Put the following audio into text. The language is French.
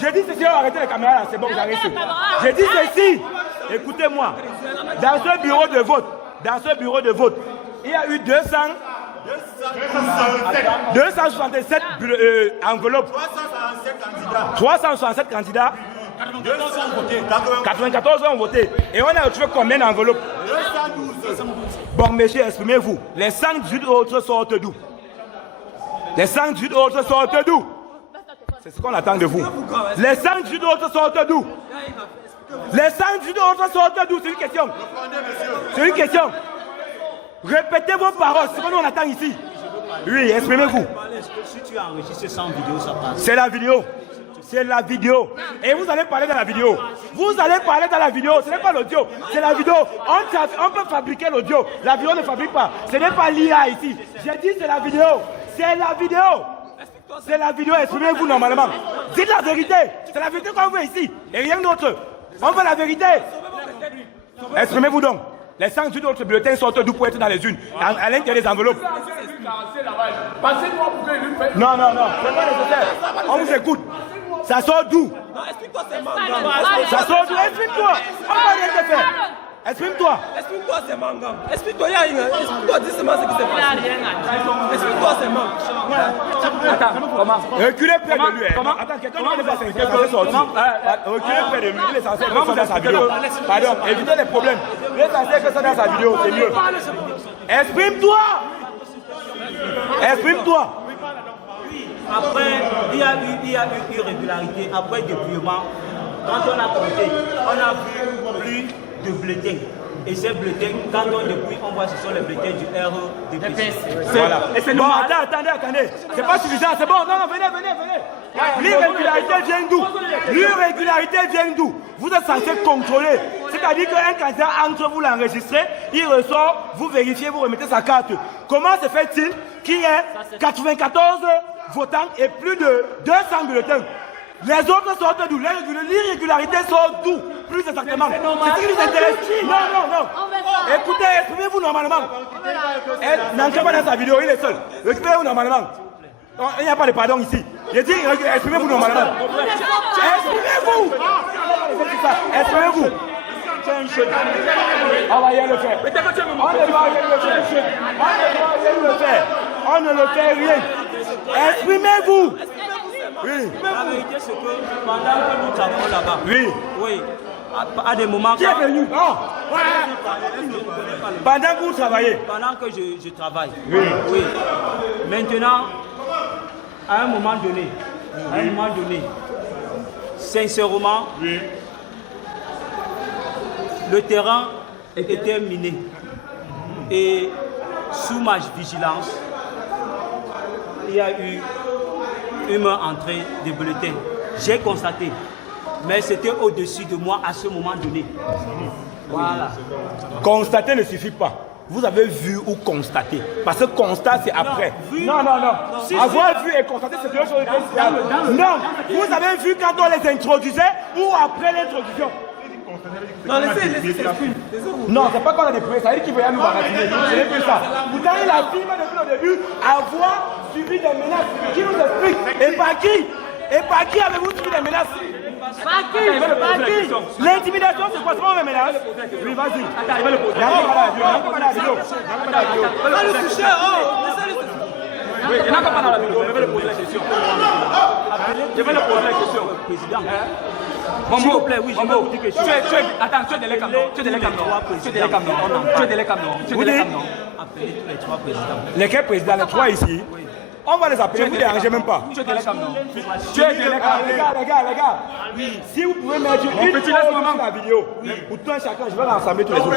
J'ai dit ceci, arrêtez les caméras là, c'est bon, j'arrête. J'ai dit ceci, écoutez-moi. Dans ce bureau de vote, il y a eu 267 enveloppes. 367 candidats. 94 ont voté. Et on a retrouvé combien d'enveloppes? 212. Bon, messieurs, exprimez-vous. Les 118 autres sortent d'où? Les 118 autres sortent d'où? C'est ce qu'on attend de vous. Les 118 autres sortent d'où? Les 118 autres sortent d'où? C'est une question. C'est une question. Répétez vos paroles, c'est ce que nous on attend ici. Oui, exprimez-vous. Si tu as enregistré sans vidéo, ça passe. C'est la vidéo. C'est la vidéo. Et vous allez parler dans la vidéo. Vous allez parler dans la vidéo. Ce n'est pas l'audio. C'est la vidéo. On peut fabriquer l'audio. La vidéo ne fabrique pas. Ce n'est pas l'IA ici. J'ai dit c'est la vidéo. C'est la vidéo. C'est la vidéo. Exprimez-vous normalement. Dites la vérité. C'est la vérité qu'on veut ici. Et rien d'autre. On veut la vérité. Exprimez-vous donc. Les 118 autres bulletins sortent d'où pour être dans les unes, à l'intérieur des enveloppes. Non, non, non, c'est pas nécessaire. On vous écoute. Ça sort d'où? Ça sort d'où? Explique-toi. On va rien te faire. Exprime-toi. Explique-toi, c'est Mangam. Explique-toi, explique-toi, dis-moi ce qui s'est passé. Explique-toi, c'est Mangam. Attends, comment? Reculez près de lui. Comment? Attends, quelqu'un ne va pas sortir. Reculez près de lui. Il est censé faire ça dans sa vidéo. Pardon, évitez les problèmes. Il est censé faire ça dans sa vidéo, c'est mieux. Exprime-toi. Exprime-toi. Après, il y a eu irrégularité. Après dépouillement, quand on a compté, on a vu plus de bulletins. Et ces bulletins, quand on dépouille, on voit que ce sont les bulletins du RDPC. Voilà. Et c'est bon, attendez. C'est pas suffisant, c'est bon. Non, venez. L'irrégularité vient d'où? L'irrégularité vient d'où? Vous êtes censé contrôler. C'est-à-dire qu'un candidat entre, vous l'enregistrez, il ressort, vous vérifiez, vous remettez sa carte. Comment se fait-il qu'il y ait 94 votants et plus de 200 bulletins? Les autres sortent d'où? L'irrégularité sort d'où? Plus exactement. C'est ce qui nous intéresse. Non. Écoutez, exprimez-vous normalement. N'entrez pas dans sa vidéo, il est seul. Exprimez-vous normalement. Il n'y a pas de pardon ici. J'ai dit, exprimez-vous normalement. Exprimez-vous. Exprimez-vous. On va y le faire. On ne le fait rien. Exprimez-vous. Oui. La vérité, c'est que pendant que nous travaillons là-bas, oui, à des moments. Qui est venu? Pendant que vous travaillez? Pendant que je travaille. Oui. Maintenant, à un moment donné, sincèrement, le terrain était miné. Et sous ma vigilance, il y a eu une entrée des bulletins. J'ai constaté, mais c'était au-dessus de moi à ce moment donné. Voilà. Constater ne suffit pas. Vous avez vu ou constaté? Parce que constat, c'est après. Non. Avoir vu et constater, c'est deux choses différentes. Non, vous avez vu quand on les introduisait ou après l'introduction? Non, laissez. Non, c'est pas qu'on a dépouillé, ça veut dire qu'il veut nous baratiner. C'est plus ça. Pourtant, il affirme depuis le début avoir subi des menaces. Qui nous explique? Et par qui? Avez-vous subi des menaces? Par qui? L'intimidation, c'est quoi? C'est pas une menace? Oui, vas-y. Attends, il va le poser. Il va le toucher, oui, il n'a pas dans la vidéo, je vais le poser la question. Je vais le poser la question. Président. S'il vous plaît, oui, je vais vous dire quelque chose. Attends, tu es délai comme non. Tu es délai comme non. Appelez tous les trois présidents. Lesquels présidents? Les trois ici? On va les appeler, vous ne dérangez même pas. Tu es délai comme non. Tu es délai comme non. Les gars. Oui. Si vous pouvez mettre une pause sur la vidéo, pour tout un chacun, je vais rassembler tous les autres.